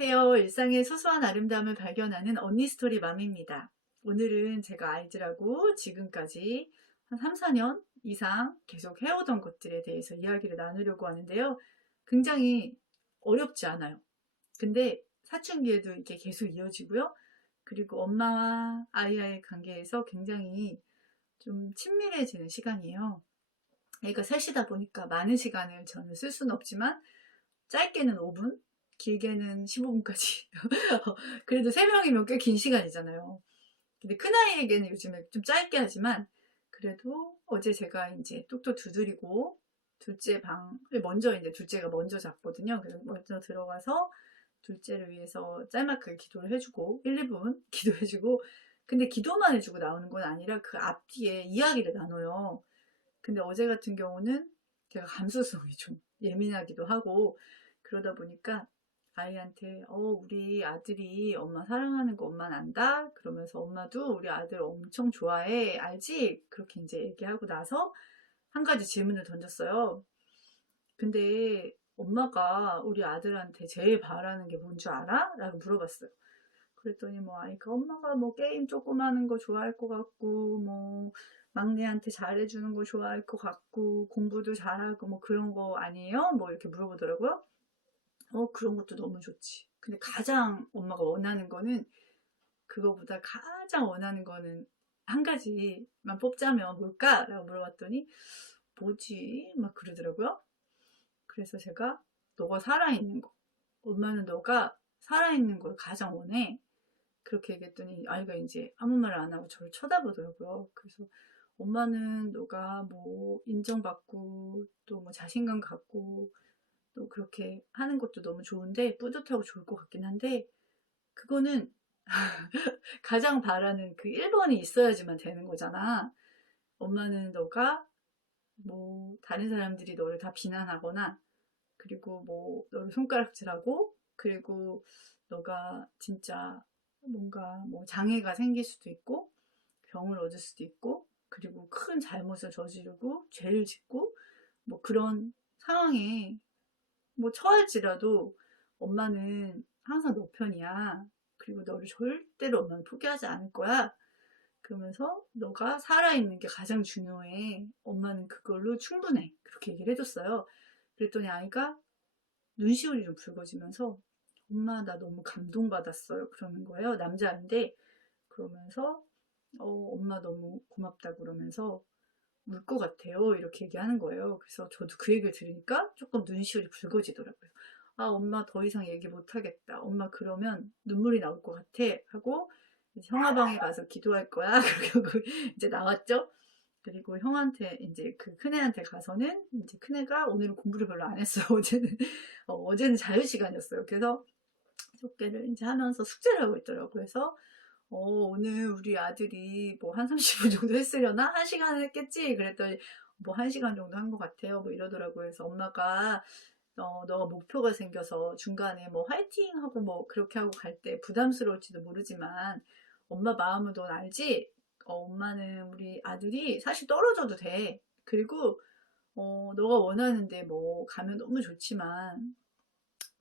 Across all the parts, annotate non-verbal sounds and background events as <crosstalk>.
안녕하세요. 일상의 소소한 아름다움을 발견하는 언니 스토리 맘입니다. 오늘은 제가 아이들하고 지금까지 한 3, 4년 이상 계속 해오던 것들에 대해서 이야기를 나누려고 하는데요. 굉장히 어렵지 않아요. 근데 사춘기에도 이게 계속 이어지고요. 그리고 엄마와 아이와의 관계에서 굉장히 좀 친밀해지는 시간이에요. 애가 셋이다 보니까 많은 시간을 저는 쓸 수는 없지만 짧게는 5분, 길게는 15분까지. <laughs> 그래도 3명이면 꽤 긴 시간이잖아요. 근데 큰아이에게는 요즘에 좀 짧게 하지만 그래도 어제 제가 이제 뚝뚝 두드리고 둘째 방을 먼저 이제 둘째가 먼저 잤거든요. 그래서 먼저 들어가서 둘째를 위해서 짤막하게 기도를 해주고 1, 2분 기도해주고 근데 기도만 해주고 나오는 건 아니라 그 앞뒤에 이야기를 나눠요. 근데 어제 같은 경우는 제가 감수성이 좀 예민하기도 하고 그러다 보니까 아이한테 어 우리 아들이 엄마 사랑하는 거 엄마는 안다? 그러면서 엄마도 우리 아들 엄청 좋아해. 알지? 그렇게 이제 얘기하고 나서 한 가지 질문을 던졌어요. 근데 엄마가 우리 아들한테 제일 바라는 게 뭔 줄 알아? 라고 물어봤어요. 그랬더니 뭐 아이가 엄마가 뭐 게임 조금 하는 거 좋아할 것 같고 뭐 막내한테 잘해주는 거 좋아할 것 같고 공부도 잘하고 뭐 그런 거 아니에요? 뭐 이렇게 물어보더라고요 어, 그런 것도 너무 좋지. 근데 가장 엄마가 원하는 거는 그거보다 가장 원하는 거는 한 가지만 뽑자면 뭘까? 라고 물어봤더니 뭐지? 막 그러더라고요. 그래서 제가 너가 살아있는 거. 엄마는 너가 살아있는 걸 가장 원해. 그렇게 얘기했더니 아이가 이제 아무 말을 안 하고 저를 쳐다보더라고요. 그래서 엄마는 너가 뭐 인정받고 또 뭐 자신감 갖고 또 그렇게 하는 것도 너무 좋은데 뿌듯하고 좋을 것 같긴 한데 그거는 <laughs> 가장 바라는 그 1번이 있어야지만 되는 거잖아. 엄마는 너가 뭐 다른 사람들이 너를 다 비난하거나 그리고 뭐 너를 손가락질하고 그리고 너가 진짜 뭔가 뭐 장애가 생길 수도 있고 병을 얻을 수도 있고 그리고 큰 잘못을 저지르고 죄를 짓고 뭐 그런 상황에 뭐 처할지라도 엄마는 항상 너 편이야. 그리고 너를 절대로 엄마는 포기하지 않을 거야. 그러면서 너가 살아있는 게 가장 중요해. 엄마는 그걸로 충분해. 그렇게 얘기를 해줬어요. 그랬더니 아이가 눈시울이 좀 붉어지면서 엄마 나 너무 감동받았어요. 그러는 거예요. 남자인데 그러면서 어, 엄마 너무 고맙다 그러면서 울 것 같아요. 이렇게 얘기하는 거예요. 그래서 저도 그 얘기를 들으니까 조금 눈시울이 붉어지더라고요. 아, 엄마 더 이상 얘기 못 하겠다. 엄마 그러면 눈물이 나올 것 같아. 하고 형아방에 <laughs> 가서 기도할 거야. <laughs> 그리고 이제 나왔죠. 그리고 형한테 이제 그 큰애한테 가서는 이제 큰애가 오늘은 공부를 별로 안 했어요. <laughs> 어제는 어, 제는 자유 시간이었어요. 그래서 속개를 이제 하면서 숙제를 하고 있더라고요. 그래서 어, 오늘 우리 아들이 뭐 한 30분 정도 했으려나? 한 시간을 했겠지? 그랬더니 뭐한 시간 정도 한 것 같아요. 뭐 이러더라고요. 그래서 엄마가 어, 너가 목표가 생겨서 중간에 뭐 화이팅 하고 뭐 그렇게 하고 갈 때 부담스러울지도 모르지만 엄마 마음을 넌 알지? 어, 엄마는 우리 아들이 사실 떨어져도 돼. 그리고 어, 너가 원하는데 뭐 가면 너무 좋지만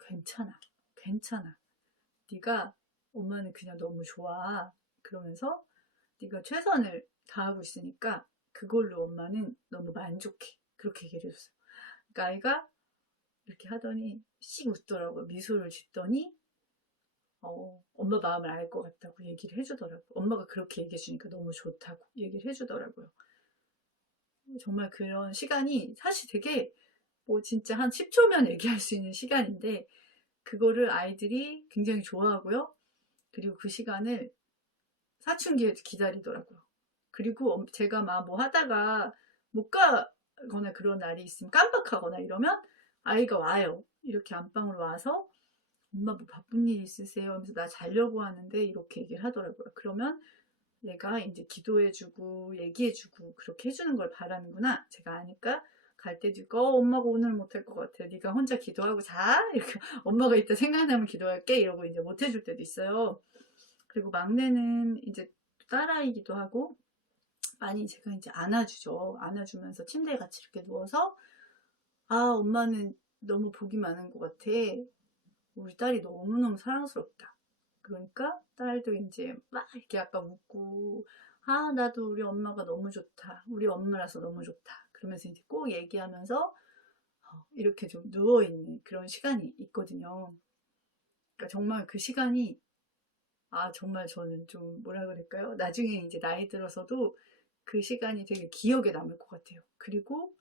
괜찮아. 괜찮아. 네가 엄마는 그냥 너무 좋아. 그러면서 네가 최선을 다하고 있으니까 그걸로 엄마는 너무 만족해. 그렇게 얘기를 해줬어요. 그러니까 아이가 이렇게 하더니 씩 웃더라고요. 미소를 짓더니 어, 엄마 마음을 알 것 같다고 얘기를 해주더라고요. 엄마가 그렇게 얘기해 주니까 너무 좋다고 얘기를 해주더라고요. 정말 그런 시간이 사실 되게 뭐 진짜 한 10초면 얘기할 수 있는 시간인데 그거를 아이들이 굉장히 좋아하고요. 그리고 그 시간을 사춘기에 기다리더라고요. 그리고 제가 막 뭐 하다가 못 가거나 그런 날이 있으면 깜빡하거나 이러면 아이가 와요. 이렇게 안방으로 와서 엄마 뭐 바쁜 일 있으세요? 하면서 나 자려고 하는데 이렇게 얘기를 하더라고요. 그러면 내가 이제 기도해주고 얘기해주고 그렇게 해주는 걸 바라는구나. 제가 아니까 갈 때도 있고 어, 엄마가 오늘 못할 것 같아. 네가 혼자 기도하고 자. <laughs> 이렇게 엄마가 이따 생각나면 기도할게. 이러고 이제 못 해줄 때도 있어요. 그리고 막내는 이제 딸아이기도 하고 많이 제가 이제 안아주죠. 안아주면서 침대에 같이 이렇게 누워서 아 엄마는 너무 복이 많은 것 같아. 우리 딸이 너무너무 사랑스럽다. 그러니까 딸도 이제 막 이렇게 약간 웃고 아 나도 우리 엄마가 너무 좋다. 우리 엄마라서 너무 좋다. 그러면서 이제 꼭 얘기하면서 어, 이렇게 좀 누워있는 그런 시간이 있거든요. 그러니까 정말 그 시간이 아 정말 저는 좀 뭐라 그럴까요? 나중에 이제 나이 들어서도 그 시간이 되게 기억에 남을 것 같아요. 그리고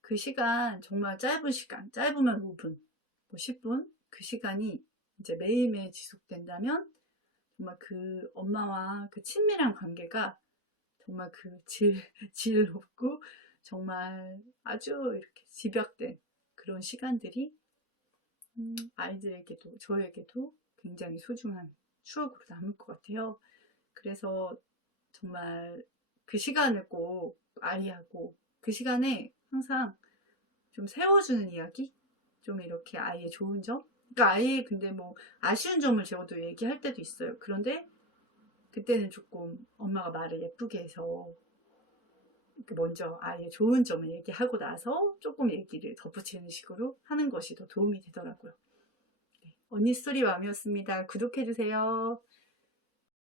그 시간 정말 짧은 시간, 짧으면 5분, 뭐 10분 그 시간이 이제 매일매일 지속된다면 정말 그 엄마와 그 친밀한 관계가 정말 그 질, <laughs> 질 높고 정말 아주 이렇게 집약된 그런 시간들이 음, 아이들에게도 저에게도 굉장히 소중한 추억으로 남을 것 같아요. 그래서 정말 그 시간을 꼭 아이하고 그 시간에 항상 좀 세워주는 이야기? 좀 이렇게 아이의 좋은 점? 그러니까 아이의 근데 뭐 아쉬운 점을 저도 얘기할 때도 있어요. 그런데 그때는 조금 엄마가 말을 예쁘게 해서 먼저 아이의 좋은 점을 얘기하고 나서 조금 얘기를 덧붙이는 식으로 하는 것이 더 도움이 되더라고요. 네, 언니 스토리 맘이었습니다. 구독해주세요.